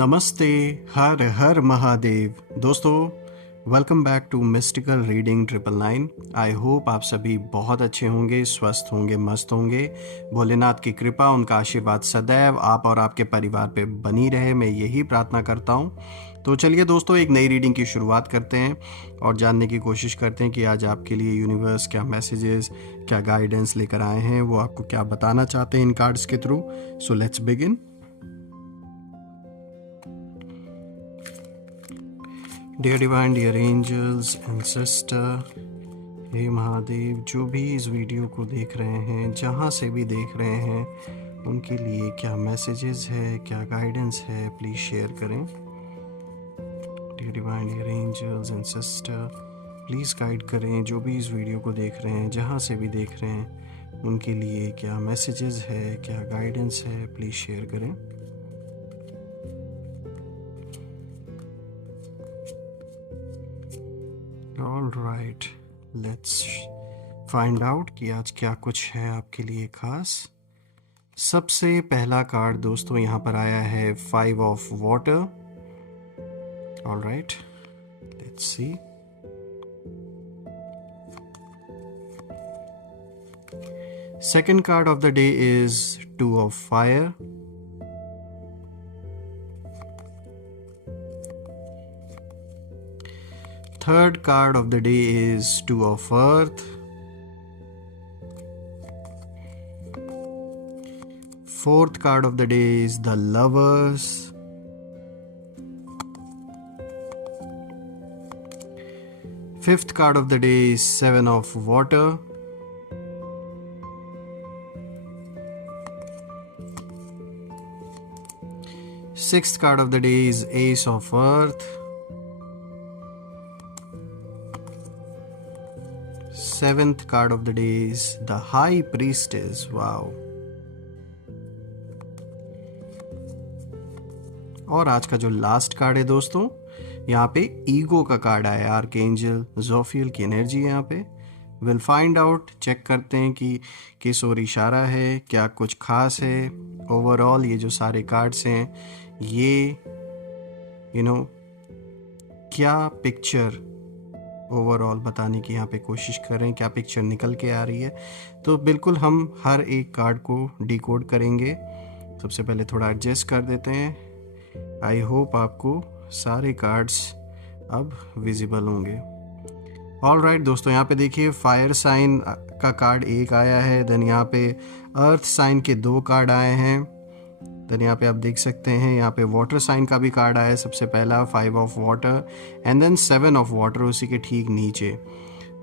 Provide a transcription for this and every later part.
नमस्ते, हर हर महादेव। दोस्तों, welcome back to mystical reading 999। I hope आप सभी बहुत अच्छे होंगे, स्वस्थ होंगे, मस्त होंगे। भोलेनाथ की कृपा, उनका आशीर्वाद सदैव आप और आपके परिवार पे बनी रहे, मैं यही प्रार्थना करता हूँ। तो चलिए दोस्तों, एक नई रीडिंग की शुरुआत करते हैं और जानने की कोशिश करते हैं कि आज आपके लिए यूनिवर्स क्या मैसेजेस, क्या गाइडेंस लेकर आए हैं, वो आपको क्या बताना चाहते हैं इन कार्ड्स के through. So let's begin. Dear divine, dear angels, ancestor, हे महादेव, जो भी इस वीडियो को देख रहे हैं, जहाँ से भी देख रहे हैं, उनके लिए क्या मैसेजेस है, क्या गाइडेंस है, प्लीज़ शेयर करें। Dear divine, dear angels, ancestor, please guide करें जो भी इस वीडियो को देख रहे हैं, जहाँ से भी देख रहे हैं, उनके लिए क्या मैसेजेस है, क्या गाइडेंस है, प्लीज़ शेयर करें। All right, let's find out कि आज क्या कुछ है आपके लिए खास। सबसे पहला कार्ड दोस्तों यहाँ पर आया है 5 of water. All right, let's see. Second card of the day is 2 of fire. Third card of the day is 2 of earth. Fourth card of the day is the lovers. Fifth card of the day is 7 of water. Sixth card of the day is ace of earth. Seventh card of the day is the high priestess. Wow. और आज का जो last card है दोस्तों, यहाँ पे ego का card आया है। आर्कएंजल जोफियल की एनर्जी है यहाँ पे। विल फाइंड आउट, चेक करते हैं कि किस ओर इशारा है, क्या कुछ खास है। ओवरऑल ये जो सारे कार्ड्स हैं, ये क्या पिक्चर ओवरऑल बताने की यहाँ पे कोशिश कर रहे हैं, क्या पिक्चर निकल के आ रही है। तो बिल्कुल हम हर एक कार्ड को डिकोड करेंगे। सबसे पहले थोड़ा एडजस्ट कर देते हैं। आई होप आपको सारे कार्ड्स अब विजिबल होंगे। ऑल राइट दोस्तों, यहाँ पे देखिए फायर साइन का कार्ड एक आया है। देन यहाँ पे अर्थ साइन के 2 कार्ड आए हैं। देन यहाँ पे आप देख सकते हैं, यहाँ पे वाटर साइन का भी कार्ड आया है। सबसे पहला 5 of water and then 7 of water उसी के ठीक नीचे।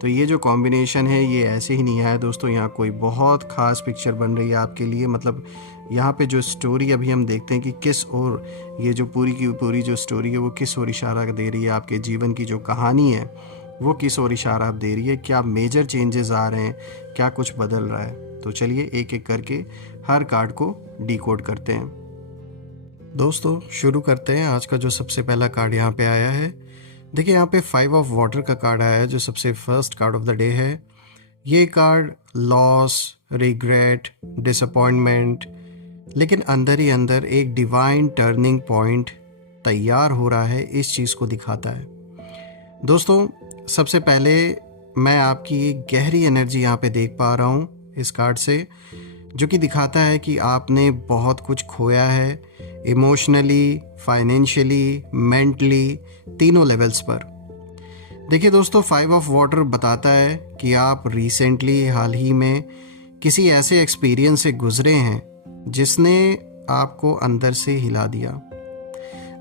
तो ये जो कॉम्बिनेशन है ये ऐसे ही नहीं आया दोस्तों, यहाँ कोई बहुत खास पिक्चर बन रही है आपके लिए। मतलब यहाँ पे जो स्टोरी अभी हम देखते हैं कि किस ओर ये जो पूरी की पूरी जो स्टोरी है वो किस ओर इशारा दे रही है। आपके जीवन की जो कहानी है वो किस ओर इशारा दे रही है, क्या मेजर चेंजेस आ रहे हैं, क्या कुछ बदल रहा है। तो चलिए एक एक करके हर कार्ड को डिकोड करते हैं। दोस्तों शुरू करते हैं। आज का जो सबसे पहला कार्ड यहाँ पे आया है, देखिए यहाँ पे 5 ऑफ वाटर का कार्ड आया है जो सबसे first card of the day है। ये कार्ड लॉस, रिग्रेट, डिसअपॉइंटमेंट, लेकिन अंदर ही अंदर एक डिवाइन टर्निंग पॉइंट तैयार हो रहा है, इस चीज़ को दिखाता है। दोस्तों सबसे पहले मैं आपकी गहरी एनर्जी यहाँ पे देख पा रहा हूँ इस कार्ड से, जो कि दिखाता है कि आपने बहुत कुछ खोया है, इमोशनली, फाइनेंशियली, मेंटली, तीनों लेवल्स पर। देखिए दोस्तों, 5 ऑफ वाटर बताता है कि आप रिसेंटली, हाल ही में किसी ऐसे एक्सपीरियंस से गुजरे हैं जिसने आपको अंदर से हिला दिया।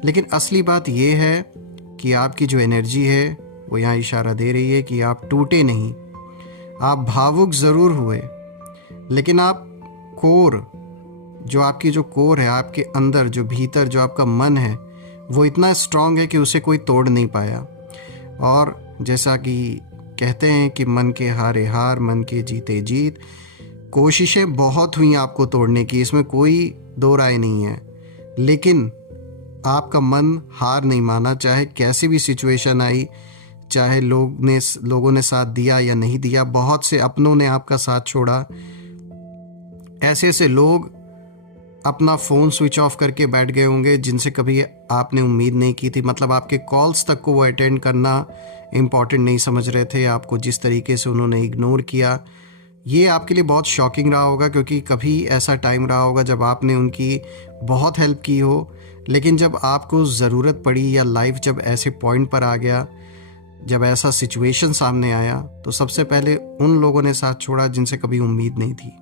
लेकिन असली बात यह है कि आपकी जो एनर्जी है वो यहाँ इशारा दे रही है कि आप टूटे नहीं। आप भावुक ज़रूर हुए, लेकिन आप कोर, जो आपकी जो कोर है, आपके अंदर जो भीतर जो आपका मन है, वो इतना स्ट्रांग है कि उसे कोई तोड़ नहीं पाया। और जैसा कि कहते हैं कि मन के हारे हार, मन के जीते जीत। कोशिशें बहुत हुई आपको तोड़ने की, इसमें कोई दो राय नहीं है, लेकिन आपका मन हार नहीं माना। चाहे कैसी भी सिचुएशन आई, चाहे लोगों ने साथ दिया या नहीं दिया, बहुत से अपनों ने आपका साथ छोड़ा, ऐसे ऐसे लोग अपना फ़ोन स्विच ऑफ करके बैठ गए होंगे जिनसे कभी आपने उम्मीद नहीं की थी। मतलब आपके कॉल्स तक को वो अटेंड करना इम्पॉर्टेंट नहीं समझ रहे थे। आपको जिस तरीके से उन्होंने इग्नोर किया, ये आपके लिए बहुत शॉकिंग रहा होगा, क्योंकि कभी ऐसा टाइम रहा होगा जब आपने उनकी बहुत हेल्प की हो, लेकिन जब आपको ज़रूरत पड़ी या लाइफ जब ऐसे पॉइंट पर आ गया, जब ऐसा सिचुएशन सामने आया, तो सबसे पहले उन लोगों ने साथ छोड़ा जिनसे कभी उम्मीद नहीं थी।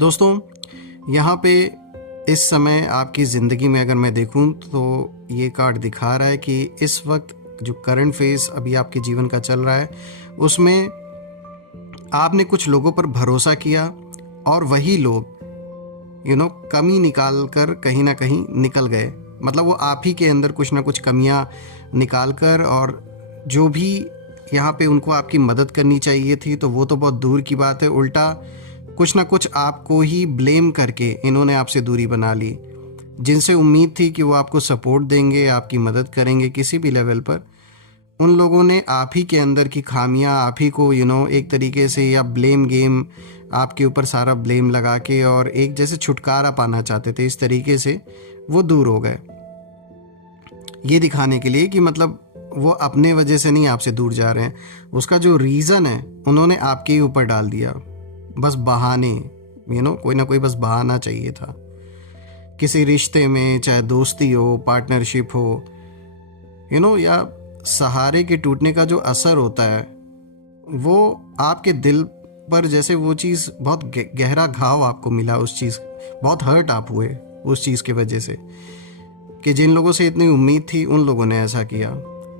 दोस्तों, यहाँ पे इस समय आपकी ज़िंदगी में अगर मैं देखूँ तो ये कार्ड दिखा रहा है कि इस वक्त जो करंट फेज़ अभी आपके जीवन का चल रहा है, उसमें आपने कुछ लोगों पर भरोसा किया और वही लोग कमी निकाल कर कहीं ना कहीं निकल गए। मतलब वो आप ही के अंदर कुछ ना कुछ कमियां निकाल कर, और जो भी यहाँ पे उनको आपकी मदद करनी चाहिए थी तो वो तो बहुत दूर की बात है, उल्टा कुछ ना कुछ आपको ही ब्लेम करके इन्होंने आपसे दूरी बना ली। जिनसे उम्मीद थी कि वो आपको सपोर्ट देंगे, आपकी मदद करेंगे किसी भी लेवल पर, उन लोगों ने आप ही के अंदर की खामियां, आप ही को एक तरीके से, या ब्लेम गेम, आपके ऊपर सारा ब्लेम लगा के और एक जैसे छुटकारा पाना चाहते थे, इस तरीके से वो दूर हो गए। ये दिखाने के लिए कि मतलब वो अपने वजह से नहीं आपसे दूर जा रहे हैं, उसका जो रीज़न है उन्होंने आपके ही ऊपर डाल दिया। बस बहाने, कोई ना कोई बस बहाना चाहिए था। किसी रिश्ते में, चाहे दोस्ती हो, पार्टनरशिप हो, या सहारे के टूटने का जो असर होता है वो आपके दिल पर, जैसे वो चीज़ बहुत गहरा घाव आपको मिला, उस चीज़ बहुत हर्ट आप हुए उस चीज़ की वजह से, कि जिन लोगों से इतनी उम्मीद थी उन लोगों ने ऐसा किया।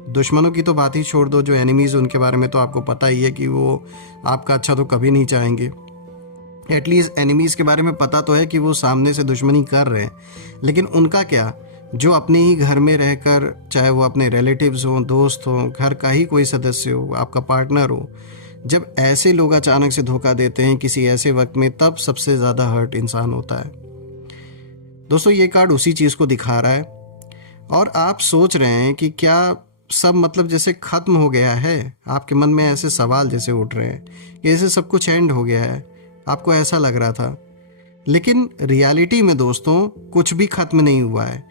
दुश्मनों की तो बात ही छोड़ दो, जो एनिमीज़, उनके बारे में तो आपको पता ही है कि वो आपका अच्छा तो कभी नहीं चाहेंगे। एटलीस्ट एनिमीज़ के बारे में पता तो है कि वो सामने से दुश्मनी कर रहे हैं, लेकिन उनका क्या, जो अपने ही घर में रहकर, चाहे वो अपने रिलेटिव्स हों, दोस्त हों, घर का ही कोई सदस्य हो, आपका पार्टनर हो, जब ऐसे लोग अचानक से धोखा देते हैं किसी ऐसे वक्त में, तब सबसे ज़्यादा हर्ट इंसान होता है। दोस्तों, ये कार्ड उसी चीज़ को दिखा रहा है। और आप सोच रहे हैं कि क्या सब मतलब जैसे ख़त्म हो गया है, आपके मन में ऐसे सवाल जैसे उठ रहे हैं कि जैसे सब कुछ एंड हो गया है, आपको ऐसा लग रहा था। लेकिन रियलिटी में दोस्तों कुछ भी ख़त्म नहीं हुआ है,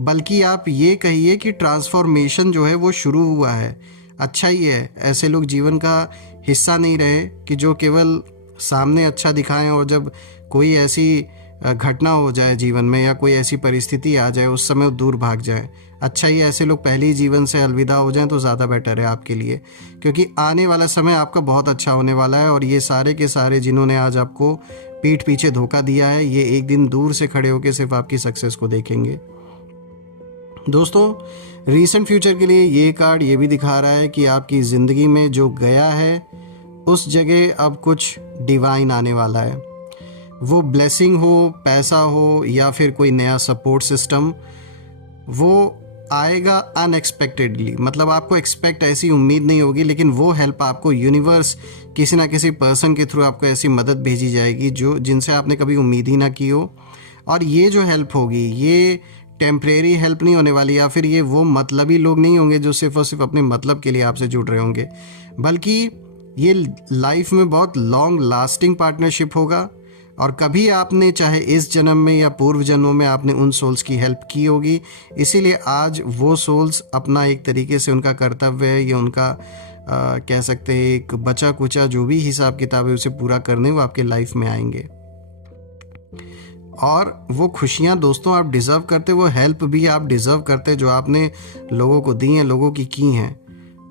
बल्कि आप ये कहिए कि ट्रांसफॉर्मेशन जो है वो शुरू हुआ है। अच्छा ही है, ऐसे लोग जीवन का हिस्सा नहीं रहे कि जो केवल सामने अच्छा दिखाएं, और जब कोई ऐसी घटना हो जाए जीवन में या कोई ऐसी परिस्थिति आ जाए उस समय वो दूर भाग जाए। अच्छा ही ऐसे लोग पहले ही जीवन से अलविदा हो जाएं तो ज़्यादा बेटर है आपके लिए, क्योंकि आने वाला समय आपका बहुत अच्छा होने वाला है। और ये सारे के सारे जिन्होंने आज आपको पीठ पीछे धोखा दिया है, ये एक दिन दूर से खड़े होकर सिर्फ आपकी सक्सेस को देखेंगे। दोस्तों, रीसेंट फ्यूचर के लिए ये कार्ड ये भी दिखा रहा है कि आपकी ज़िंदगी में जो गया है उस जगह अब कुछ डिवाइन आने वाला है। वो ब्लेसिंग हो, पैसा हो, या फिर कोई नया सपोर्ट सिस्टम, वो आएगा अनएक्सपेक्टेडली। मतलब आपको एक्सपेक्ट, ऐसी उम्मीद नहीं होगी, लेकिन वो हेल्प आपको यूनिवर्स किसी ना किसी पर्सन के थ्रू आपको ऐसी मदद भेजी जाएगी जो जिनसे आपने कभी उम्मीद ही ना की हो। और ये जो हेल्प होगी, ये टेम्परेरी हेल्प नहीं होने वाली, या फिर ये वो मतलबी लोग नहीं होंगे जो सिर्फ और सिर्फ अपने मतलब के लिए आपसे जुड़ रहे होंगे, बल्कि ये लाइफ में बहुत लॉन्ग लास्टिंग पार्टनरशिप होगा। और कभी आपने, चाहे इस जन्म में या पूर्व जन्मों में, आपने उन सोल्स की हेल्प की होगी, इसीलिए आज वो सोल्स अपना एक तरीके से उनका कर्तव्य है, या उनका कह सकते हैं एक बचा कुचा जो भी हिसाब किताब है उसे पूरा करने वो आपके लाइफ में आएंगे। और वो खुशियाँ दोस्तों आप डिज़र्व करते, वो हेल्प भी आप डिज़र्व करते जो आपने लोगों को दी हैं, लोगों की हैं,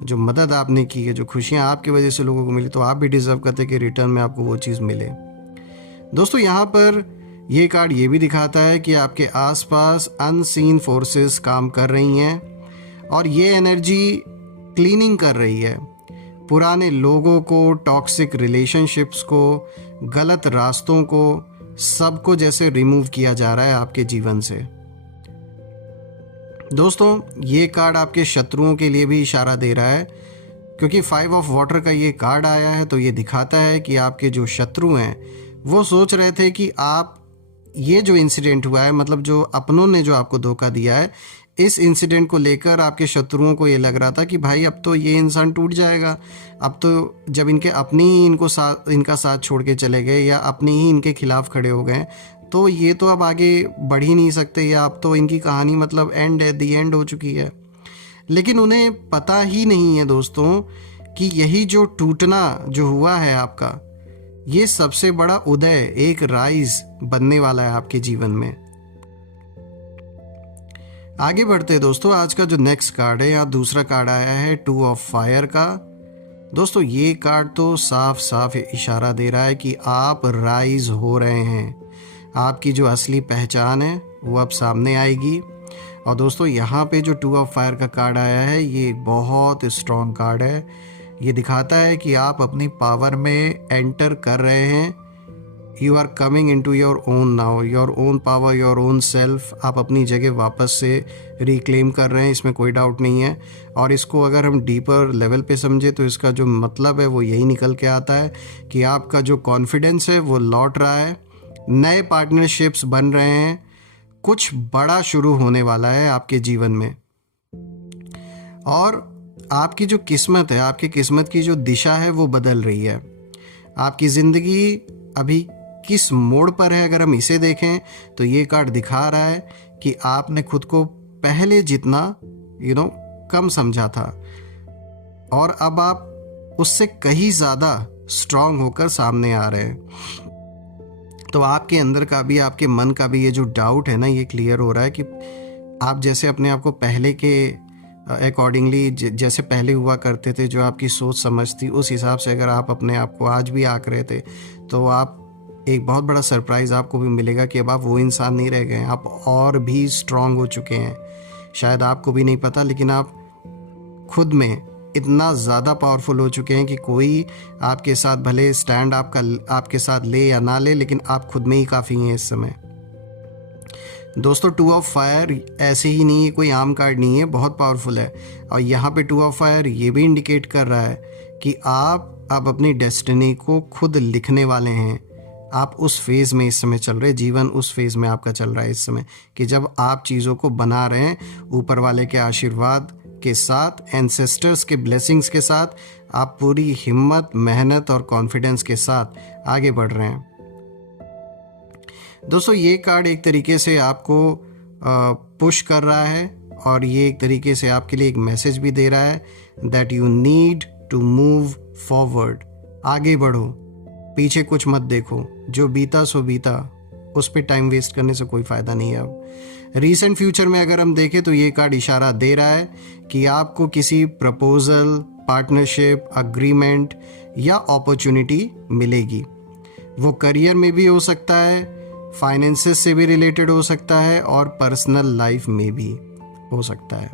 जो मदद आपने की है, जो खुशियाँ आपकी वजह से लोगों को मिली, तो आप भी डिज़र्व करते कि रिटर्न में आपको वो चीज़ मिले। दोस्तों, यहाँ पर ये कार्ड ये भी दिखाता है कि आपके आसपास अनसीन फोर्सेस काम कर रही हैं, और ये एनर्जी क्लीनिंग कर रही है। पुराने लोगों को, टॉक्सिक रिलेशनशिप्स को, गलत रास्तों को, सबको जैसे रिमूव किया जा रहा है आपके जीवन से। दोस्तों, ये कार्ड आपके शत्रुओं के लिए भी इशारा दे रहा है, क्योंकि 5 ऑफ वाटर का ये कार्ड आया है, तो ये दिखाता है कि आपके जो शत्रु हैं वो सोच रहे थे कि आप, ये जो इंसिडेंट हुआ है, मतलब जो अपनों ने जो आपको धोखा दिया है, इस इंसिडेंट को लेकर आपके शत्रुओं को ये लग रहा था कि भाई अब तो ये इंसान टूट जाएगा। अब तो जब इनके अपने ही इनका साथ छोड़ के चले गए, या अपने ही इनके खिलाफ खड़े हो गए, तो ये तो अब आगे बढ़ ही नहीं सकते, या अब तो इनकी कहानी मतलब एंड है, दी एंड हो चुकी है। लेकिन उन्हें पता ही नहीं है दोस्तों कि यही जो टूटना जो हुआ है आपका, ये सबसे बड़ा उदय, एक राइज बनने वाला है आपके जीवन में। आगे बढ़ते हैं दोस्तों। आज का जो नेक्स्ट कार्ड है, या दूसरा कार्ड आया है 2 ऑफ फायर का। दोस्तों ये कार्ड तो साफ साफ इशारा दे रहा है कि आप राइज हो रहे हैं, आपकी जो असली पहचान है वो अब सामने आएगी। और दोस्तों यहाँ पे जो 2 ऑफ फायर का कार्ड आया है, ये एक बहुत स्ट्रॉन्ग कार्ड है। ये दिखाता है कि आप अपनी पावर में एंटर कर रहे हैं। You are coming into your own now, your own power, your own self. आप अपनी जगह वापस से रिक्लेम कर रहे हैं, इसमें कोई डाउट नहीं है। और इसको अगर हम डीपर लेवल पे समझे तो इसका जो मतलब है वो यही निकल के आता है कि आपका जो कॉन्फिडेंस है वो लौट रहा है, नए पार्टनरशिप्स बन रहे हैं, कुछ बड़ा शुरू होने वाला है आपके जीवन में। और आपकी जो किस्मत है, आपकी किस्मत की जो दिशा है वो बदल रही है। आपकी ज़िंदगी अभी किस मोड़ पर है, अगर हम इसे देखें तो ये कार्ड दिखा रहा है कि आपने खुद को पहले जितना कम समझा था, और अब आप उससे कहीं ज़्यादा स्ट्रांग होकर सामने आ रहे हैं। तो आपके अंदर का भी, आपके मन का भी ये जो डाउट है ना, ये क्लियर हो रहा है कि आप जैसे अपने आप को पहले के अकॉर्डिंगली जैसे पहले हुआ करते थे, जो आपकी सोच समझ थी, उस हिसाब से अगर आप अपने आप को आज भी आंक रहे थे, तो आप एक बहुत बड़ा सरप्राइज़ आपको भी मिलेगा कि अब आप वो इंसान नहीं रह गए हैं, आप और भी स्ट्रांग हो चुके हैं। शायद आपको भी नहीं पता, लेकिन आप खुद में इतना ज़्यादा पावरफुल हो चुके हैं कि कोई आपके साथ भले स्टैंड आपके साथ ले या ना ले, लेकिन आप खुद में ही काफ़ी हैं इस समय। दोस्तों 2 ऑफ फायर ऐसे ही नहीं है, कोई आम कार्ड नहीं है, बहुत पावरफुल है। और यहाँ पे 2 ऑफ फायर ये भी इंडिकेट कर रहा है कि आप अब अपनी डेस्टिनी को खुद लिखने वाले हैं। आप उस फेज़ में इस समय चल रहे, जीवन उस फेज़ में आपका चल रहा है इस समय, कि जब आप चीज़ों को बना रहे हैं ऊपर वाले के आशीर्वाद के साथ, एंसेस्टर्स के ब्लेसिंग्स के साथ, आप पूरी हिम्मत, मेहनत और कॉन्फिडेंस के साथ आगे बढ़ रहे हैं। दोस्तों ये कार्ड एक तरीके से आपको पुश कर रहा है, और ये एक तरीके से आपके लिए एक मैसेज भी दे रहा है that you need to move forward. आगे बढ़ो, पीछे कुछ मत देखो, जो बीता सो बीता, उस पर टाइम वेस्ट करने से कोई फ़ायदा नहीं है। अब रीसेंट फ्यूचर में अगर हम देखें तो ये कार्ड इशारा दे रहा है कि आपको किसी प्रपोजल, पार्टनरशिप, अग्रीमेंट या अपॉर्चुनिटी मिलेगी। वो करियर में भी हो सकता है, फाइनेंसेस से भी रिलेटेड हो सकता है, और पर्सनल लाइफ में भी हो सकता है।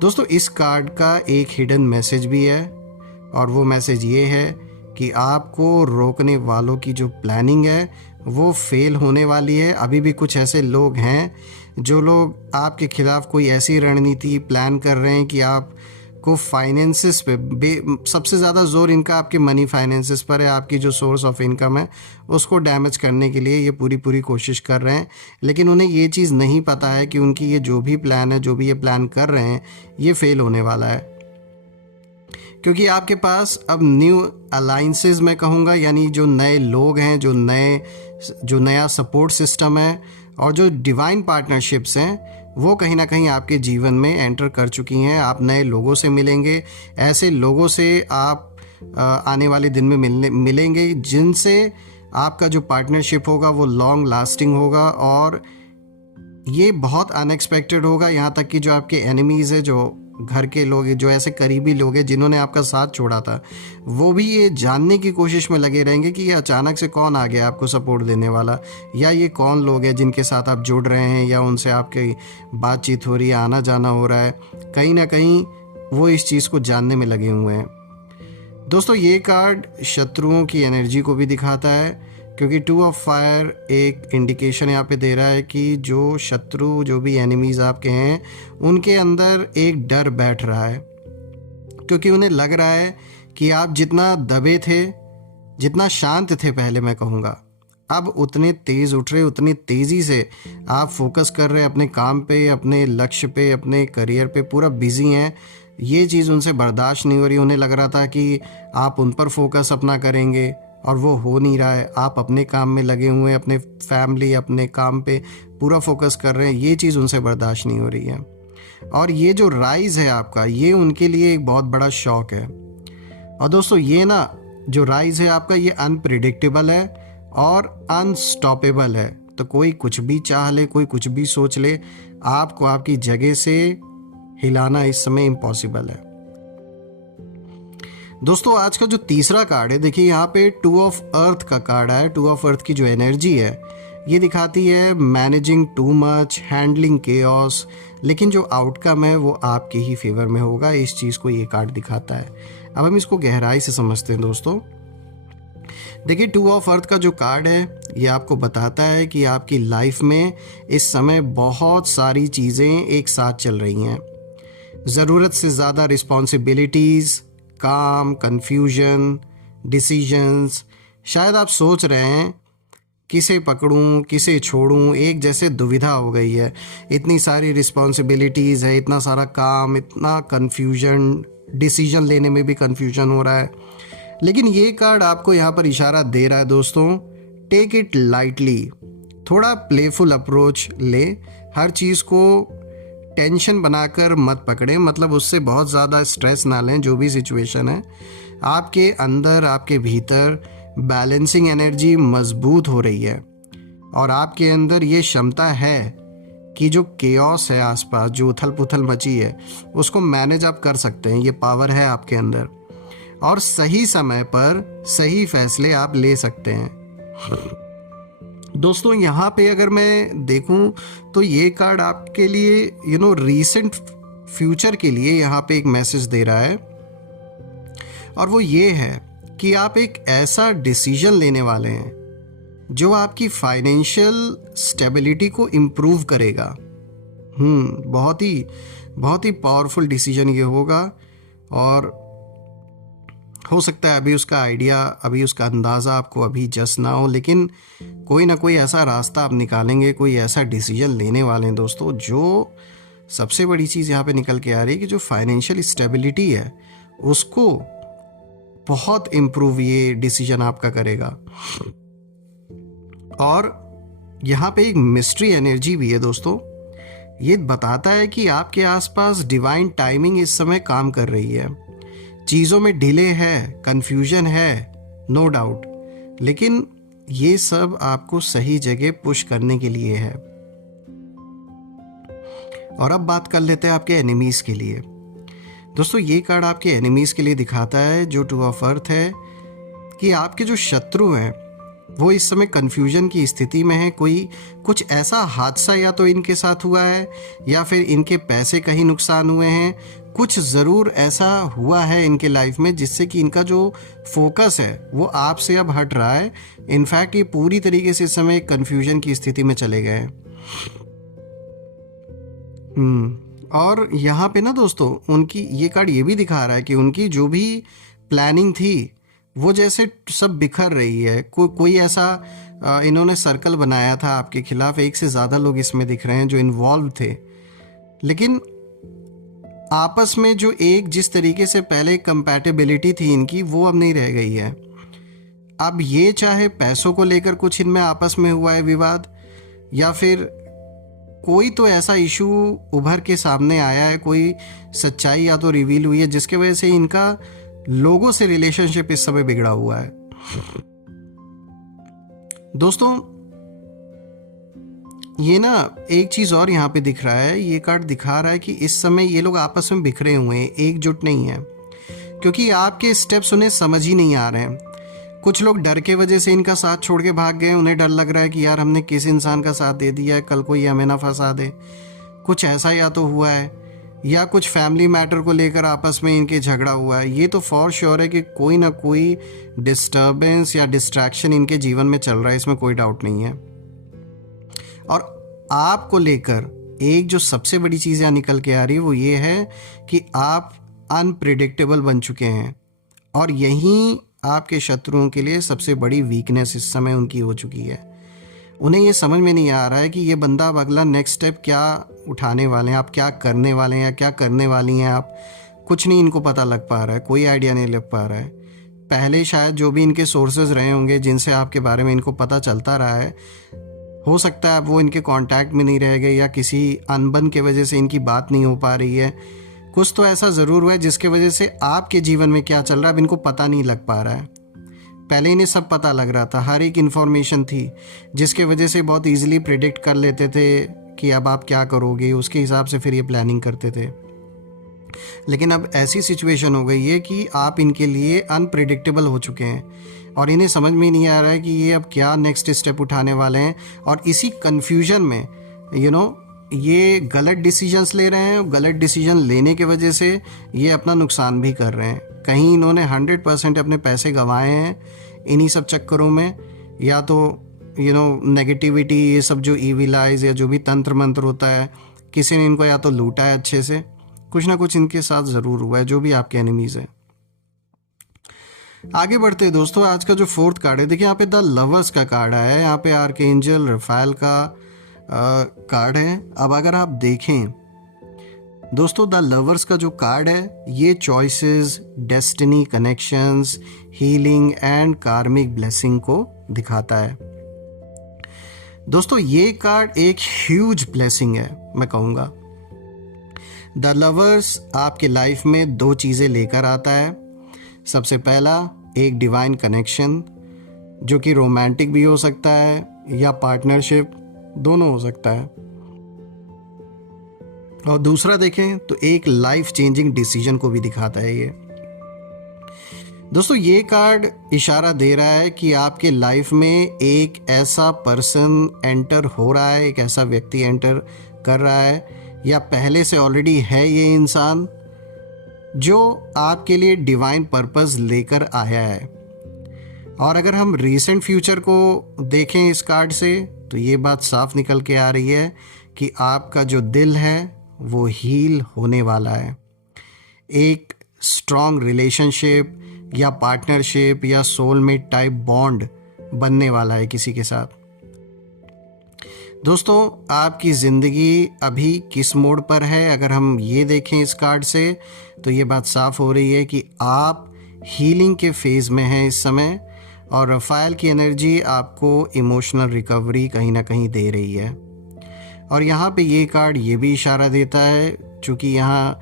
दोस्तों इस कार्ड का एक हिडन मैसेज भी है, और वो मैसेज ये है कि आपको रोकने वालों की जो प्लानिंग है वो फेल होने वाली है। अभी भी कुछ ऐसे लोग हैं जो लोग आपके खिलाफ कोई ऐसी रणनीति प्लान कर रहे हैं कि आपको फाइनेंसेस पे सबसे ज़्यादा जोर इनका आपके मनी फाइनेंसेस पर है। आपकी जो सोर्स ऑफ इनकम है उसको डैमेज करने के लिए ये पूरी कोशिश कर रहे हैं, लेकिन उन्हें ये चीज़ नहीं पता है कि उनकी ये जो भी प्लान है, जो भी ये प्लान कर रहे हैं, ये फेल होने वाला है। क्योंकि आपके पास अब न्यू अलाइंसेस मैं कहूँगा, यानी जो नए लोग हैं, जो नया सपोर्ट सिस्टम है, और जो डिवाइन पार्टनरशिप्स हैं, वो कहीं ना कहीं आपके जीवन में एंटर कर चुकी हैं। आप नए लोगों से मिलेंगे, ऐसे लोगों से आप आने वाले दिन में मिलेंगे जिनसे आपका जो पार्टनरशिप होगा वो लॉन्ग लास्टिंग होगा, और ये बहुत अनएक्सपेक्टेड होगा। यहाँ तक कि जो आपके एनिमीज़ है, जो घर के लोग, जो ऐसे करीबी लोग हैं जिन्होंने आपका साथ छोड़ा था, वो भी ये जानने की कोशिश में लगे रहेंगे कि ये अचानक से कौन आ गया आपको सपोर्ट देने वाला, या ये कौन लोग हैं जिनके साथ आप जुड़ रहे हैं, या उनसे आपकी बातचीत हो रही है, आना जाना हो रहा है। कहीं ना कहीं वो इस चीज़ को जानने में लगे हुए हैं। दोस्तों ये कार्ड शत्रुओं की एनर्जी को भी दिखाता है, क्योंकि 2 ऑफ फायर एक इंडिकेशन यहाँ पे दे रहा है कि जो शत्रु, जो भी एनिमीज़ आपके हैं, उनके अंदर एक डर बैठ रहा है, क्योंकि उन्हें लग रहा है कि आप जितना दबे थे, जितना शांत थे पहले मैं कहूँगा, अब उतने तेज़ उठ रहे, उतनी तेज़ी से आप फोकस कर रहे अपने काम पे, अपने लक्ष्य पे, अपने करियर पे पूरा बिजी हैं। ये चीज़ उनसे बर्दाश्त नहीं हो रही। उन्हें लग रहा था कि आप उन पर फोकस अपना करेंगे, और वो हो नहीं रहा है, आप अपने काम में लगे हुए हैं, अपने फैमिली अपने काम पे पूरा फोकस कर रहे हैं, ये चीज़ उनसे बर्दाश्त नहीं हो रही है। और ये जो राइज है आपका, ये उनके लिए एक बहुत बड़ा शॉक है। और दोस्तों ये ना जो राइज है आपका, ये अनप्रिडिक्टेबल है और अनस्टॉपेबल है। तो कोई कुछ भी चाह ले, कोई कुछ भी सोच ले, आपको आपकी जगह से हिलाना इस समय इम्पॉसिबल है। दोस्तों आज का जो तीसरा कार्ड है, देखिए यहाँ पे 2 ऑफ अर्थ का कार्ड है। 2 ऑफ अर्थ की जो एनर्जी है ये दिखाती है managing too much, handling chaos, लेकिन जो आउटकम है वो आपके ही फेवर में होगा। इस चीज़ को ये कार्ड दिखाता है। अब हम इसको गहराई से समझते हैं दोस्तों। देखिए 2 ऑफ अर्थ का जो कार्ड है ये आपको बताता है कि आपकी लाइफ में इस समय बहुत सारी चीज़ें एक साथ चल रही हैं। ज़रूरत से ज़्यादा रिस्पॉन्सिबिलिटीज़, काम, कन्फ्यूजन, डिसीजंस। शायद आप सोच रहे हैं किसे पकड़ूं, किसे छोड़ूं, एक जैसे दुविधा हो गई है। इतनी सारी रिस्पॉन्सिबिलिटीज़ है, इतना सारा काम, इतना कन्फ्यूजन, डिसीजन लेने में भी कन्फ्यूजन हो रहा है। लेकिन ये कार्ड आपको यहाँ पर इशारा दे रहा है दोस्तों, टेक इट लाइटली, थोड़ा प्लेफुल अप्रोच ले, हर चीज़ को टेंशन बनाकर मत पकड़ें, मतलब उससे बहुत ज़्यादा स्ट्रेस ना लें। जो भी सिचुएशन है आपके अंदर, आपके भीतर बैलेंसिंग एनर्जी मजबूत हो रही है और आपके अंदर ये क्षमता है कि जो केओस है आसपास, जो उथल पुथल मची है, उसको मैनेज आप कर सकते हैं। ये पावर है आपके अंदर और सही समय पर सही फैसले आप ले सकते हैं। दोस्तों यहाँ पे अगर मैं देखूं तो ये कार्ड आपके लिए रीसेंट फ्यूचर के लिए यहाँ पे एक मैसेज दे रहा है और वो ये है कि आप एक ऐसा डिसीजन लेने वाले हैं जो आपकी फाइनेंशियल स्टेबिलिटी को इम्प्रूव करेगा। बहुत ही पावरफुल डिसीजन ये होगा और हो सकता है अभी उसका आइडिया, अभी उसका अंदाज़ा आपको अभी जस्ट ना हो, लेकिन कोई ना कोई ऐसा रास्ता आप निकालेंगे, कोई ऐसा डिसीजन लेने वाले हैं दोस्तों। जो सबसे बड़ी चीज़ यहाँ पे निकल के आ रही है कि जो फाइनेंशियल स्टेबिलिटी है उसको बहुत इम्प्रूव ये डिसीजन आपका करेगा। और यहाँ पे एक मिस्ट्री एनर्जी भी है दोस्तों। ये बताता है कि आपके आसपास डिवाइन टाइमिंग इस समय काम कर रही है। चीज़ों में डिले है, कंफ्यूजन है, नो डाउट, लेकिन ये सब आपको सही जगह पुश करने के लिए है। और अब बात कर लेते हैं आपके एनिमीज़ के लिए। दोस्तों ये कार्ड आपके एनिमीज़ के लिए दिखाता है, जो 2 ऑफ अर्थ है, कि आपके जो शत्रु हैं वो इस समय कन्फ्यूजन की स्थिति में है। कुछ ऐसा हादसा या तो इनके साथ हुआ है या फिर इनके पैसे कहीं नुकसान हुए हैं। कुछ ज़रूर ऐसा हुआ है इनके लाइफ में जिससे कि इनका जो फोकस है वो आपसे अब हट रहा है। इनफैक्ट ये पूरी तरीके से इस समय कन्फ्यूजन की स्थिति में चले गए हैं। और यहाँ पे ना दोस्तों उनकी ये कार्ड ये भी दिखा रहा है कि उनकी जो भी प्लानिंग थी वो जैसे सब बिखर रही है। कोई ऐसा इन्होंने सर्कल बनाया था आपके खिलाफ, एक से ज़्यादा लोग इसमें दिख रहे हैं जो इन्वॉल्व थे, लेकिन आपस में जो एक जिस तरीके से पहले कंपैटिबिलिटी थी इनकी, वो अब नहीं रह गई है। अब ये चाहे पैसों को लेकर कुछ इनमें आपस में हुआ है विवाद, या फिर कोई तो ऐसा इशू उभर के सामने आया है, कोई सच्चाई या तो रिवील हुई है जिसके वजह से इनका लोगों से रिलेशनशिप इस समय बिगड़ा हुआ है। दोस्तों ये ना एक चीज़ और यहाँ पे दिख रहा है, ये कार्ड दिखा रहा है कि इस समय ये लोग आपस में बिखरे हुए हैं, एकजुट नहीं है, क्योंकि आपके स्टेप्स उन्हें समझ ही नहीं आ रहे हैं। कुछ लोग डर के वजह से इनका साथ छोड़ के भाग गए, उन्हें डर लग रहा है कि यार हमने किस इंसान का साथ दे दिया है, कल को ये हमें ना फंसा दे। कुछ ऐसा या तो हुआ है, या कुछ फैमिली मैटर को लेकर आपस में इनके झगड़ा हुआ है। ये तो फॉर श्योर है कि कोई ना कोई डिस्टर्बेंस या डिस्ट्रैक्शन इनके जीवन में चल रहा है, इसमें कोई डाउट नहीं है। और आपको लेकर एक जो सबसे बड़ी चीज़ यहाँ निकल के आ रही है वो ये है कि आप अनप्रिडिक्टेबल बन चुके हैं, और यही आपके शत्रुओं के लिए सबसे बड़ी वीकनेस इस समय उनकी हो चुकी है। उन्हें ये समझ में नहीं आ रहा है कि ये बंदा अब अगला नेक्स्ट स्टेप क्या उठाने वाले हैं, आप क्या करने वाले हैं या क्या करने वाली हैं आप। कुछ नहीं इनको पता लग पा रहा है, कोई आइडिया नहीं लग पा रहा है। पहले शायद जो भी इनके सोर्सेज रहे होंगे जिनसे आपके बारे में इनको पता चलता रहा है, हो सकता है वो इनके कांटेक्ट में नहीं रह गए या किसी अनबन के वजह से इनकी बात नहीं हो पा रही है। कुछ तो ऐसा ज़रूर हुआ है जिसके वजह से आपके जीवन में क्या चल रहा है अब इनको पता नहीं लग पा रहा है। पहले इन्हें सब पता लग रहा था, हर एक इन्फॉर्मेशन थी जिसके वजह से बहुत ईजिली प्रिडिक्ट कर लेते थे कि अब आप क्या करोगे, उसके हिसाब से फिर ये प्लानिंग करते थे। लेकिन अब ऐसी सिचुएशन हो गई है कि आप इनके लिए अनप्रिडिक्टेबल हो चुके हैं और इन्हें समझ में नहीं आ रहा है कि ये अब क्या नेक्स्ट स्टेप उठाने वाले हैं। और इसी कन्फ्यूजन में ये गलत डिसीजंस ले रहे हैं और गलत डिसीजन लेने के वजह से ये अपना नुकसान भी कर रहे हैं। कहीं इन्होंने 100% अपने पैसे गंवाए हैं इन्हीं सब चक्करों में, या तो नेगेटिविटी, ये सब जो ईविलाइज या जो भी तंत्र मंत्र होता है, किसी ने इनको या तो लूटा है अच्छे से, कुछ ना कुछ इनके साथ ज़रूर हुआ है, जो भी आपके एनिमीज़ हैं। आगे बढ़ते हैं दोस्तों। आज का जो 4th कार्ड है, देखिए यहाँ पे द लवर्स का कार्ड आया है, यहाँ पे आर्कएंजल रफाएल का कार्ड है। अब अगर आप देखें दोस्तों, द लवर्स का जो कार्ड है ये choices, destiny, connections, healing and कार्मिक ब्लेसिंग को दिखाता है। दोस्तों ये कार्ड एक ह्यूज ब्लेसिंग है, मैं कहूँगा। द लवर्स आपके लाइफ में 2 चीज़ें लेकर आता है। सबसे पहला एक डिवाइन कनेक्शन, जो कि रोमांटिक भी हो सकता है या पार्टनरशिप, दोनों हो सकता है। और दूसरा देखें तो एक लाइफ चेंजिंग डिसीजन को भी दिखाता है ये। दोस्तों ये कार्ड इशारा दे रहा है कि आपके लाइफ में एक ऐसा पर्सन एंटर हो रहा है, एक ऐसा व्यक्ति एंटर कर रहा है या पहले से ऑलरेडी है ये इंसान, जो आपके लिए डिवाइन पर्पस लेकर आया है। और अगर हम रीसेंट फ्यूचर को देखें इस कार्ड से तो ये बात साफ निकल के आ रही है कि आपका जो दिल है वो हील होने वाला है। एक स्ट्रॉन्ग रिलेशनशिप या पार्टनरशिप या सोलमेट टाइप बॉन्ड बनने वाला है किसी के साथ। दोस्तों आपकी ज़िंदगी अभी किस मोड़ पर है, अगर हम ये देखें इस कार्ड से तो ये बात साफ हो रही है कि आप हीलिंग के फेज़ में हैं इस समय, और रफाएल की एनर्जी आपको इमोशनल रिकवरी कहीं ना कहीं दे रही है। और यहाँ पे ये कार्ड ये भी इशारा देता है, चूँकि यहाँ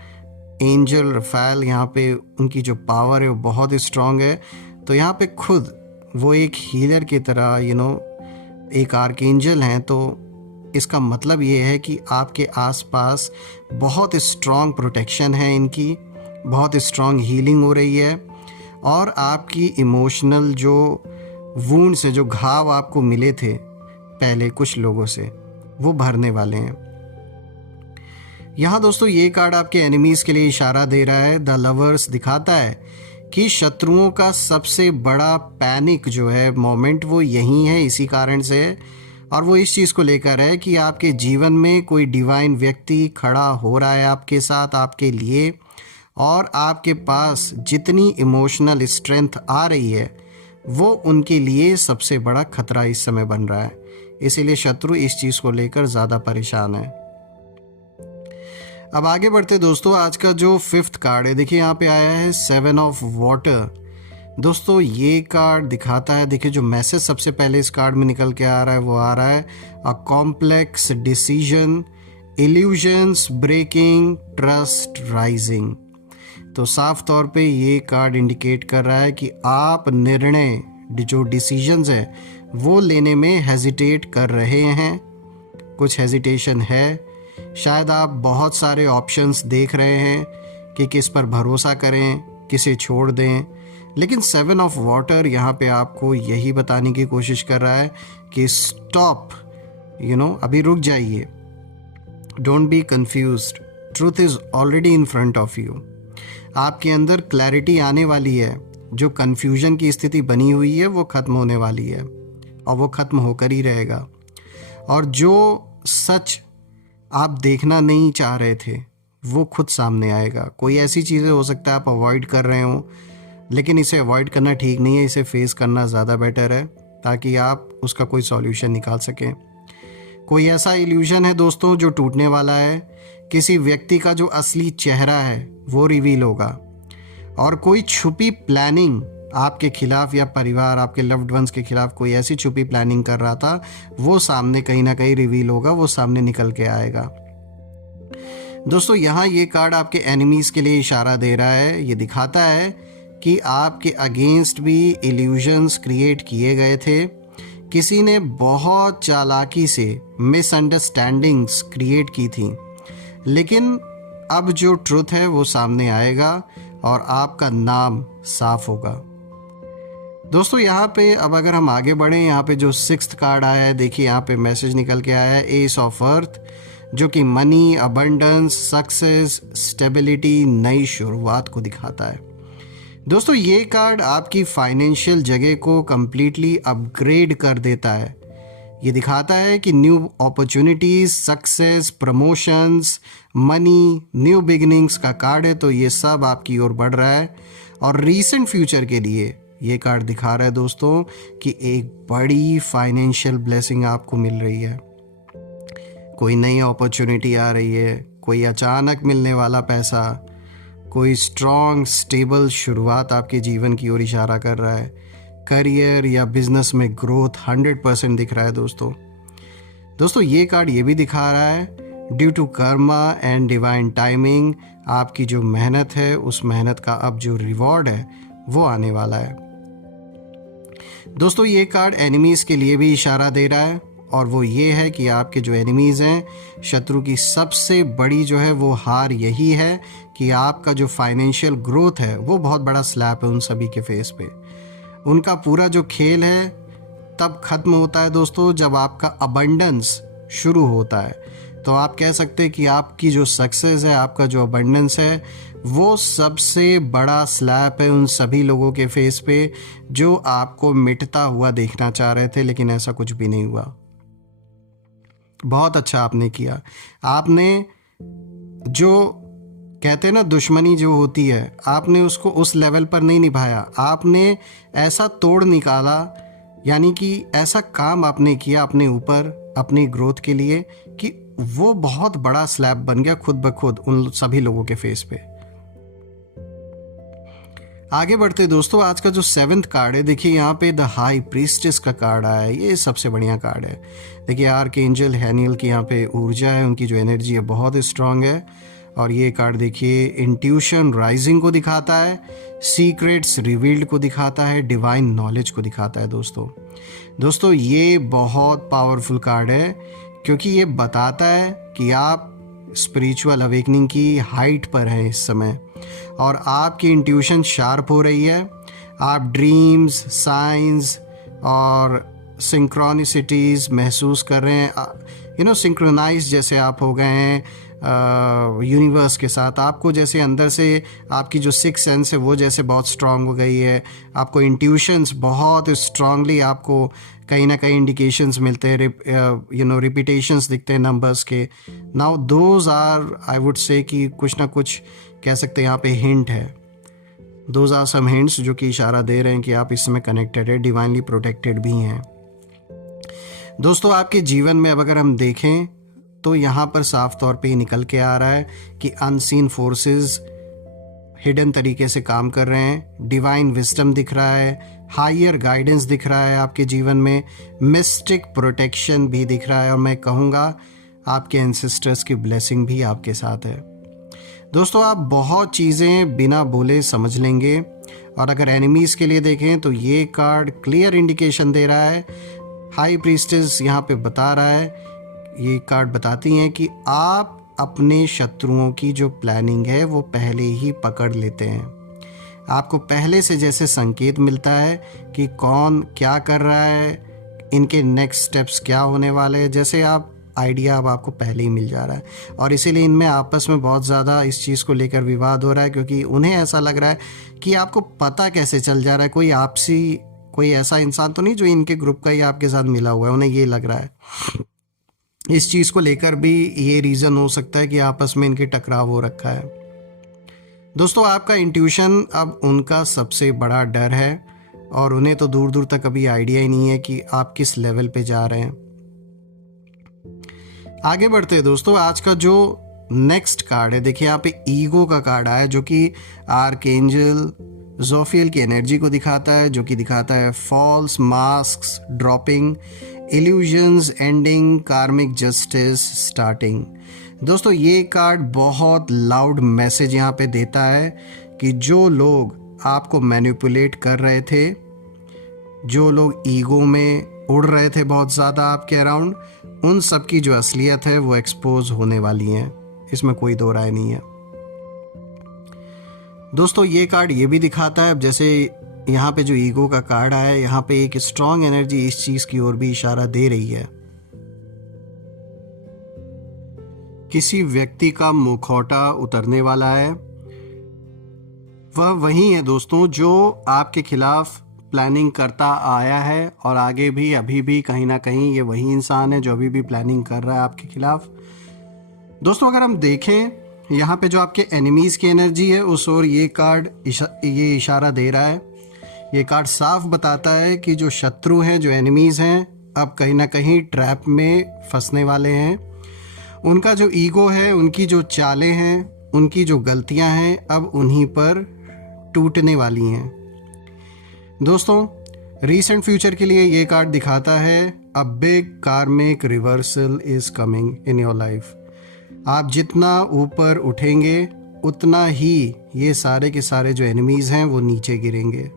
एंजल रफाएल, यहाँ पे उनकी जो पावर है वो बहुत स्ट्रॉन्ग है, तो यहाँ पे खुद वो एक हीलर की तरह एक आर्कएंजल हैं। तो इसका मतलब ये है कि आपके आसपास बहुत स्ट्रॉन्ग प्रोटेक्शन है इनकी, बहुत स्ट्रॉन्ग हीलिंग हो रही है, और आपकी इमोशनल जो वूंड से, जो घाव आपको मिले थे पहले कुछ लोगों से, वो भरने वाले हैं। यहाँ दोस्तों ये कार्ड आपके एनिमीज़ के लिए इशारा दे रहा है। द लवर्स दिखाता है कि शत्रुओं का सबसे बड़ा पैनिक जो है मोमेंट वो यही है, इसी कारण से है, और वो इस चीज़ को लेकर है कि आपके जीवन में कोई डिवाइन व्यक्ति खड़ा हो रहा है आपके साथ, आपके लिए, और आपके पास जितनी इमोशनल स्ट्रेंथ आ रही है वो उनके लिए सबसे बड़ा खतरा इस समय बन रहा है। इसीलिए शत्रु इस चीज़ को लेकर ज़्यादा परेशान है। अब आगे बढ़ते दोस्तों, आज का जो 5th कार्ड है, देखिए यहाँ पे आया है 7 ऑफ वाटर। दोस्तों ये कार्ड दिखाता है, देखिए जो मैसेज सबसे पहले इस कार्ड में निकल के आ रहा है वो आ रहा है a complex decision, illusions breaking, trust rising. तो साफ तौर पे ये कार्ड इंडिकेट कर रहा है कि आप निर्णय, जो डिसीजंस है वो लेने में हेजिटेट कर रहे हैं, कुछ हेजिटेशन है। शायद आप बहुत सारे ऑप्शंस देख रहे हैं कि किस पर भरोसा करें, किसे छोड़ दें, लेकिन 7 ऑफ वाटर यहाँ पे आपको यही बताने की कोशिश कर रहा है कि स्टॉप, अभी रुक जाइए, don't be confused, truth is already in front of you. आपके अंदर क्लैरिटी आने वाली है, जो कन्फ्यूजन की स्थिति बनी हुई है वो ख़त्म होने वाली है, और वो ख़त्म होकर ही रहेगा। और जो सच आप देखना नहीं चाह रहे थे वो खुद सामने आएगा। कोई ऐसी चीज़ें हो सकता है आप अवॉइड कर रहे हो, लेकिन इसे अवॉइड करना ठीक नहीं है, इसे फेस करना ज़्यादा बेटर है, ताकि आप उसका कोई सॉल्यूशन निकाल सकें। कोई ऐसा इल्यूजन है दोस्तों जो टूटने वाला है, किसी व्यक्ति का जो असली चेहरा है वो रिवील होगा, और कोई छुपी प्लानिंग आपके खिलाफ या परिवार, आपके लव्ड वंस के खिलाफ कोई ऐसी छुपी प्लानिंग कर रहा था, वो सामने कहीं ना कहीं रिवील होगा, वो सामने निकल के आएगा। दोस्तों यहाँ ये कार्ड आपके एनिमीज के लिए इशारा दे रहा है। ये दिखाता है कि आपके अगेंस्ट भी इल्यूजन्स क्रिएट किए गए थे, किसी ने बहुत चालाकी से मिसअंडरस्टैंडिंग्स क्रिएट की थी, लेकिन अब जो ट्रुथ है वो सामने आएगा और आपका नाम साफ होगा। दोस्तों यहाँ पे अब अगर हम आगे बढ़ें, यहाँ पे जो 6th कार्ड आया है, देखिए यहाँ पे मैसेज निकल के आया है, एस ऑफ अर्थ, जो कि मनी, अबंडेंस, सक्सेस, स्टेबिलिटी, नई शुरुआत को दिखाता है। दोस्तों ये कार्ड आपकी फाइनेंशियल जगह को कंप्लीटली अपग्रेड कर देता है। ये दिखाता है कि new opportunities, success, promotions, money, new beginnings का कार्ड है, तो ये सब आपकी ओर बढ़ रहा है। और रीसेंट फ्यूचर के लिए ये कार्ड दिखा रहा है दोस्तों कि एक बड़ी फाइनेंशियल ब्लेसिंग आपको मिल रही है, कोई नई अपॉर्चुनिटी आ रही है, कोई अचानक मिलने वाला पैसा, कोई स्ट्रॉन्ग स्टेबल शुरुआत आपके जीवन की ओर इशारा कर रहा है। करियर या बिजनेस में ग्रोथ 100% दिख रहा है दोस्तों ये कार्ड ये भी दिखा रहा है due to karma and divine timing, आपकी जो मेहनत है उस मेहनत का अब जो रिवॉर्ड है वो आने वाला है। दोस्तों ये कार्ड एनिमीज के लिए भी इशारा दे रहा है, और वो ये है कि आपके जो एनिमीज़ हैं, शत्रु की सबसे बड़ी जो है वो हार यही है कि आपका जो फाइनेंशियल ग्रोथ है वो बहुत बड़ा स्लैप है उन सभी के फेस पे। उनका पूरा जो खेल है तब ख़त्म होता है दोस्तों जब आपका अबंडेंस शुरू होता है। तो आप कह सकते हैं कि आपकी जो सक्सेस है, आपका जो अबंडेंस है, वो सबसे बड़ा स्लैप है उन सभी लोगों के फेस पे जो आपको मिटता हुआ देखना चाह रहे थे, लेकिन ऐसा कुछ भी नहीं हुआ। बहुत अच्छा आपने किया। आपने जो कहते हैं ना दुश्मनी जो होती है, आपने उसको उस लेवल पर नहीं निभाया, आपने ऐसा तोड़ निकाला, यानी कि ऐसा काम आपने किया अपने ऊपर अपनी ग्रोथ के लिए कि वो बहुत बड़ा स्लैब बन गया खुद ब खुद उन सभी लोगों के फेस पे। आगे बढ़ते दोस्तों, आज का जो 7th कार्ड है, देखिए यहाँ पे द हाई प्रीस्टेस का कार्ड आया है। ये सबसे बढ़िया कार्ड है। देखिए आर्कएंजल हैनियल की यहाँ पे ऊर्जा है, उनकी जो एनर्जी है बहुत स्ट्रांग है। और ये कार्ड देखिए इंट्यूशन राइजिंग को दिखाता है, सीक्रेट्स रिवील्ड को दिखाता है, डिवाइन नॉलेज को दिखाता है। दोस्तों ये बहुत पावरफुल कार्ड है क्योंकि ये बताता है कि आप स्पिरिचुअल अवेकनिंग की हाइट पर हैं इस समय, और आपकी इंट्यूशन शार्प हो रही है। आप ड्रीम्स, साइंस और सिंक्रोनिसिटीज़ महसूस कर रहे हैं। सिंक्रोनाइज जैसे आप हो गए हैं यूनिवर्स के साथ। आपको जैसे अंदर से आपकी जो 6th सेंस है वो जैसे बहुत स्ट्रांग हो गई है। आपको इंट्यूशंस बहुत स्ट्रांगली, आपको कहीं ना कहीं इंडिकेशंस मिलते हैं, रिपीटेशंस दिखते हैं नंबर्स के। Now those are, I would say कि कुछ ना कुछ कह सकते हैं यहाँ पे हिंट है। दोज आर सम हिंट्स जो कि इशारा दे रहे हैं कि आप इस समय कनेक्टेड है, डिवाइनली प्रोटेक्टेड भी हैं। दोस्तों आपके जीवन में अब अगर हम देखें तो यहाँ पर साफ तौर पे ही निकल के आ रहा है कि अनसीन फोर्सेस हिडन तरीके से काम कर रहे हैं। डिवाइन विजडम दिख रहा है, हायर गाइडेंस दिख रहा है आपके जीवन में, मिस्टिक प्रोटेक्शन भी दिख रहा है, और मैं कहूँगा आपके एंसेस्टर्स की ब्लेसिंग भी आपके साथ है। दोस्तों आप बहुत चीज़ें बिना बोले समझ लेंगे। और अगर एनिमीज़ के लिए देखें तो ये कार्ड क्लियर इंडिकेशन दे रहा है। हाई प्रीस्टेस यहाँ पे बता रहा है, ये कार्ड बताती हैं कि आप अपने शत्रुओं की जो प्लानिंग है वो पहले ही पकड़ लेते हैं। आपको पहले से जैसे संकेत मिलता है कि कौन क्या कर रहा है, इनके नेक्स्ट स्टेप्स क्या होने वाले हैं, जैसे आप आइडिया अब आपको पहले ही मिल जा रहा है। और इसीलिए इनमें आपस में बहुत ज़्यादा इस चीज़ को लेकर विवाद हो रहा है, क्योंकि उन्हें ऐसा लग रहा है कि आपको पता कैसे चल जा रहा है, कोई आपसी कोई ऐसा इंसान तो नहीं जो इनके ग्रुप का ही आपके साथ मिला हुआ है, उन्हें ये लग रहा है। इस चीज़ को लेकर भी ये रीज़न हो सकता है कि आपस में इनके टकराव हो रखा है। दोस्तों आपका इंट्यूशन अब उनका सबसे बड़ा डर है, और उन्हें तो दूर दूर तक अभी आइडिया ही नहीं है कि आप किस लेवल पे जा रहे हैं। आगे बढ़ते हैं दोस्तों, आज का जो नेक्स्ट कार्ड है, देखिए यहाँ पे ईगो का कार्ड आया, जो कि आर्कएंजल जोफियल की एनर्जी को दिखाता है, जो कि दिखाता है false masks dropping, illusions ending, karmic justice starting. दोस्तों ये कार्ड बहुत लाउड मैसेज यहाँ पे देता है कि जो लोग आपको मैनिपुलेट कर रहे थे, जो लोग ईगो में उड़ रहे थे बहुत ज़्यादा आपके अराउंड, उन सब की जो असलियत है वो एक्सपोज होने वाली है, इसमें कोई दो राय नहीं है। दोस्तों ये कार्ड ये भी दिखाता है, अब जैसे यहाँ पे जो ईगो का कार्ड आया है, यहाँ पे एक स्ट्रॉन्ग एनर्जी इस चीज़ की ओर भी इशारा दे रही है। किसी व्यक्ति का मुखौटा उतरने वाला है। वह वही है दोस्तों जो आपके खिलाफ प्लानिंग करता आया है और आगे भी अभी भी कहीं ना कहीं ये वही इंसान है जो अभी भी प्लानिंग कर रहा है आपके खिलाफ। दोस्तों अगर हम देखें यहाँ पे जो आपके एनिमीज की एनर्जी है उस ओर ये कार्ड ये इशारा दे रहा है। ये कार्ड साफ बताता है कि जो शत्रु हैं, जो एनिमीज हैं, अब कहीं ना कहीं ट्रैप में फंसने वाले हैं। उनका जो ईगो है, उनकी जो चालें हैं, उनकी जो गलतियां हैं, अब उन्हीं पर टूटने वाली हैं। दोस्तों रीसेंट फ्यूचर के लिए ये कार्ड दिखाता है अ बिग कार्मिक reversal is coming in your life. आप जितना ऊपर उठेंगे उतना ही ये सारे के सारे जो एनिमीज हैं वो नीचे गिरेंगे।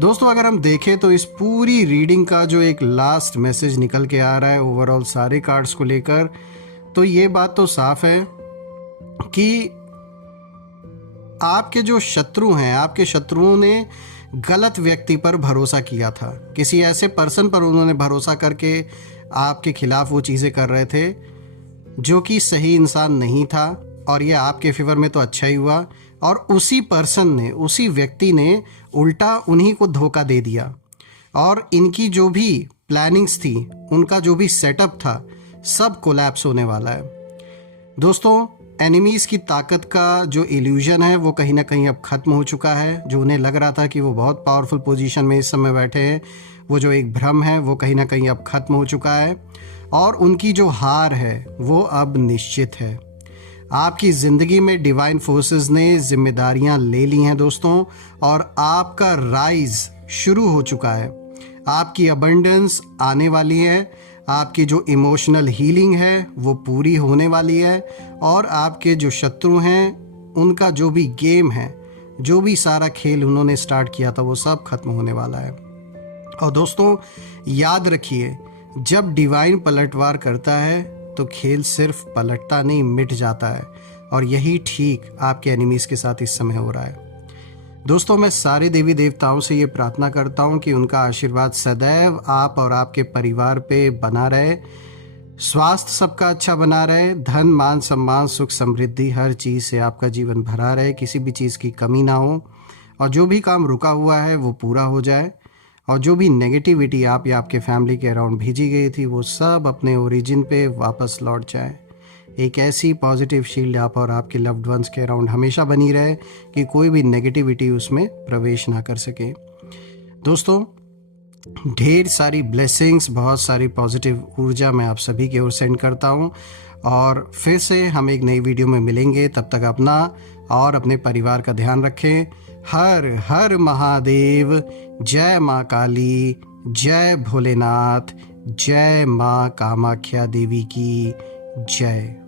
दोस्तों अगर हम देखें तो इस पूरी रीडिंग का जो एक लास्ट मैसेज निकल के आ रहा है ओवरऑल सारे कार्ड्स को लेकर, तो ये बात तो साफ है कि आपके जो शत्रु हैं, आपके शत्रुओं ने गलत व्यक्ति पर भरोसा किया था। किसी ऐसे पर्सन पर उन्होंने भरोसा करके आपके खिलाफ वो चीज़ें कर रहे थे जो कि सही इंसान नहीं था, और ये आपके फेवर में तो अच्छा ही हुआ। और उसी पर्सन ने, उसी व्यक्ति ने उल्टा उन्हीं को धोखा दे दिया, और इनकी जो भी प्लानिंग्स थी, उनका जो भी सेटअप था, सब कोलैप्स होने वाला है। दोस्तों एनिमीज़ की ताकत का जो इल्यूजन है वो कहीं ना कहीं अब ख़त्म हो चुका है। जो उन्हें लग रहा था कि वो बहुत पावरफुल पोजीशन में इस समय बैठे हैं, वो जो एक भ्रम है वो कहीं ना कहीं अब ख़त्म हो चुका है, और उनकी जो हार है वो अब निश्चित है। आपकी ज़िंदगी में डिवाइन फोर्सेस ने जिम्मेदारियां ले ली हैं दोस्तों, और आपका राइज शुरू हो चुका है। आपकी अबंडेंस आने वाली है, आपकी जो इमोशनल हीलिंग है वो पूरी होने वाली है, और आपके जो शत्रु हैं उनका जो भी गेम है, जो भी सारा खेल उन्होंने स्टार्ट किया था, वो सब खत्म होने वाला है। और दोस्तों याद रखिए, जब डिवाइन पलटवार करता है तो खेल सिर्फ पलटता नहीं, मिट जाता है, और यही ठीक आपके एनिमीज़ के साथ इस समय हो रहा है। दोस्तों मैं सारे देवी देवताओं से ये प्रार्थना करता हूँ कि उनका आशीर्वाद सदैव आप और आपके परिवार पे बना रहे, स्वास्थ्य सबका अच्छा बना रहे, धन मान सम्मान सुख समृद्धि हर चीज़ से आपका जीवन भरा रहे, किसी भी चीज़ की कमी ना हो, और जो भी काम रुका हुआ है वो पूरा हो जाए, और जो भी नेगेटिविटी आप या आपके फैमिली के अराउंड भेजी गई थी वो सब अपने ओरिजिन पे वापस लौट जाए। एक ऐसी पॉजिटिव शील्ड आप और आपके लव्ड वंस के अराउंड हमेशा बनी रहे कि कोई भी नेगेटिविटी उसमें प्रवेश ना कर सके। दोस्तों ढेर सारी ब्लेसिंग्स, बहुत सारी पॉजिटिव ऊर्जा मैं आप सभी की ओर सेंड करता हूँ, और फिर से हम एक नई वीडियो में मिलेंगे। तब तक अपना और अपने परिवार का ध्यान रखें। हर हर महादेव। जय माँ काली, जय भोलेनाथ, जय माँ कामाख्या देवी की जय।